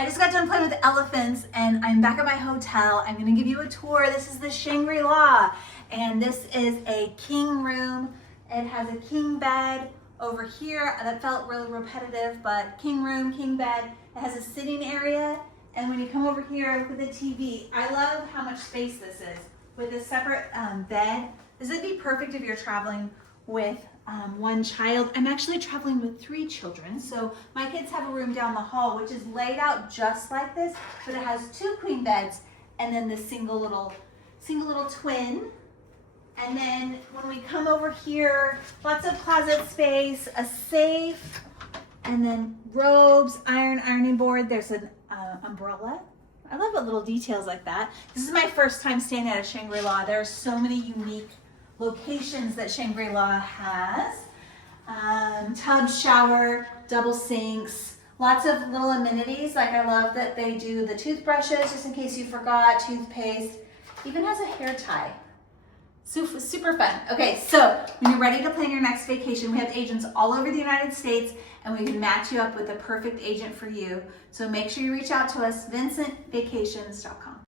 I just got done playing with elephants and I'm back at my hotel. I'm gonna give you a tour. This is the Shangri-La, and this is a king room. It has a king bed over here. That felt really repetitive, but king room, king bed. It has a sitting area, and when you come over here, look at the TV. I love how much space this is with a separate bed. This would be perfect if you're traveling with one child. I'm actually traveling with 3 children, so my kids have a room down the hall which is laid out just like this, but it has 2 queen beds and then this single little twin. And then when we come over here, lots of closet space, a safe, and then robes, ironing board. There's an umbrella. I love the little details like that. This is my first time staying at a Shangri-La. There are so many unique locations that Shangri-La has. Tub, shower, double sinks, lots of little amenities. Like I love that they do the toothbrushes, just in case you forgot, toothpaste. Even has a hair tie. Super fun. Okay, so when you're ready to plan your next vacation, we have agents all over the United States, and we can match you up with the perfect agent for you. So make sure you reach out to us, vincentvacations.com.